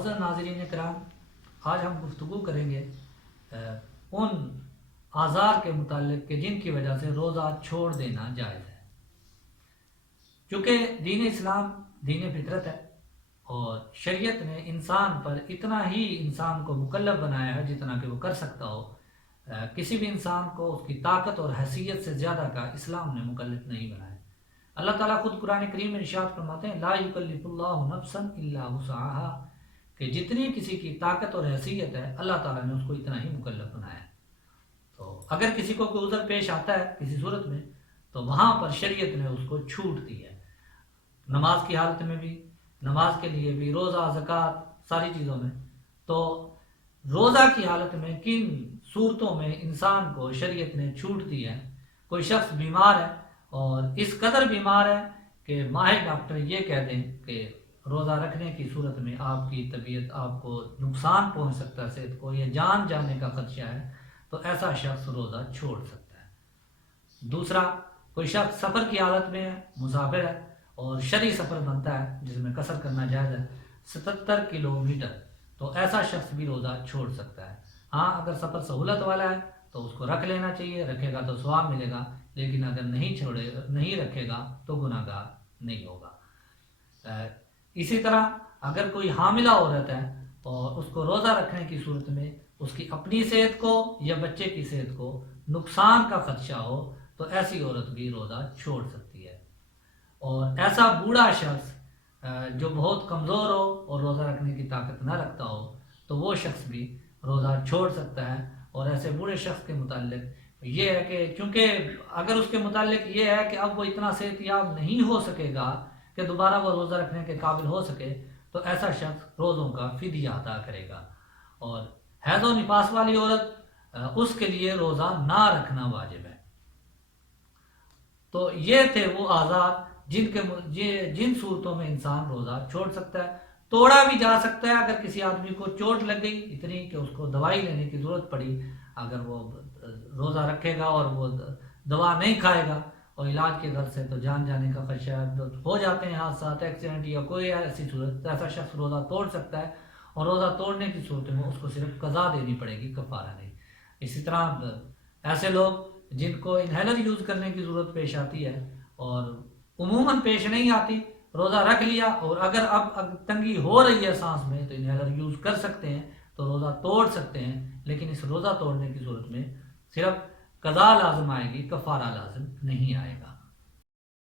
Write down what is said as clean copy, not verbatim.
معزز ناظرین کرام، آج ہم گفتگو کریں گے ان آزار کے متعلق کہ جن کی وجہ سے روزہ چھوڑ دینا جائز ہے۔ چونکہ دین اسلام دین فطرت ہے اور شریعت نے انسان پر اتنا ہی انسان کو مکلف بنایا ہے جتنا کہ وہ کر سکتا ہو۔ کسی بھی انسان کو اس کی طاقت اور حیثیت سے زیادہ کا اسلام نے مکلف نہیں بنایا۔ اللہ تعالیٰ خود قرآن کریم میں ارشاد فرماتے ہیں لا یکلف اللہ نفسا الا وسعها، کہ جتنی کسی کی طاقت اور حیثیت ہے اللہ تعالیٰ نے اس کو اتنا ہی مکلف بنایا ہے۔ تو اگر کسی کو کوئی عذر پیش آتا ہے کسی صورت میں تو وہاں پر شریعت نے اس کو چھوٹ دی ہے، نماز کی حالت میں بھی، نماز کے لیے بھی، روزہ، زکوٰۃ، ساری چیزوں میں۔ تو روزہ کی حالت میں کن صورتوں میں انسان کو شریعت نے چھوٹ دی ہے؟ کوئی شخص بیمار ہے اور اس قدر بیمار ہے کہ ماہر ڈاکٹر یہ کہہ دیں کہ روزہ رکھنے کی صورت میں آپ کی طبیعت، آپ کو نقصان پہنچ سکتا ہے صحت کو، یا جان جانے کا خدشہ ہے، تو ایسا شخص روزہ چھوڑ سکتا ہے۔ دوسرا، کوئی شخص سفر کی حالت میں ہے، مسافر ہے اور شرعی سفر بنتا ہے جس میں قصر کرنا جائز ہے 77 کلومیٹر، تو ایسا شخص بھی روزہ چھوڑ سکتا ہے۔ ہاں، اگر سفر سہولت والا ہے تو اس کو رکھ لینا چاہیے، رکھے گا تو ثواب ملے گا، لیکن اگر نہیں رکھے گا تو گناہ گار نہیں ہوگا۔ اسی طرح اگر کوئی حاملہ عورت ہے اور اس کو روزہ رکھنے کی صورت میں اس کی اپنی صحت کو یا بچے کی صحت کو نقصان کا خدشہ ہو تو ایسی عورت بھی روزہ چھوڑ سکتی ہے۔ اور ایسا بوڑھا شخص جو بہت کمزور ہو اور روزہ رکھنے کی طاقت نہ رکھتا ہو تو وہ شخص بھی روزہ چھوڑ سکتا ہے۔ اور ایسے بوڑھے شخص کے متعلق یہ ہے کہ چونکہ اگر اس کے متعلق یہ ہے کہ اب وہ اتنا صحت یاب نہیں ہو سکے گا کہ دوبارہ وہ روزہ رکھنے کے قابل ہو سکے تو ایسا شخص روزوں کا فدیہ ادا کرے گا۔ اور حیض و نفاس والی عورت اس کے لیے روزہ نہ رکھنا واجب ہے۔ تو یہ تھے وہ آزار جن صورتوں میں انسان روزہ چھوڑ سکتا ہے۔ توڑا بھی جا سکتا ہے اگر کسی آدمی کو چوٹ لگ گئی اتنی کہ اس کو دوائی لینے کی ضرورت پڑی، اگر وہ روزہ رکھے گا اور وہ دوا نہیں کھائے گا اور علاج کے غرض سے تو جان جانے کا خدشہ ہو جاتے ہیں، حادثات، ایکسیڈنٹ یا کوئی ایسی صورت، ایسا شخص روزہ توڑ سکتا ہے اور روزہ توڑنے کی صورت میں اس کو صرف قضا دینی پڑے گی، کفارہ نہیں۔ اسی طرح ایسے لوگ جن کو انہیلر یوز کرنے کی ضرورت پیش آتی ہے اور عموماً پیش نہیں آتی، روزہ رکھ لیا اور اگر اب تنگی ہو رہی ہے سانس میں تو انہیلر یوز کر سکتے ہیں، تو روزہ توڑ سکتے ہیں، لیکن اس روزہ توڑنے کی صورت میں صرف قضا لازم آئے گی، کفارہ لازم نہیں آئے گا۔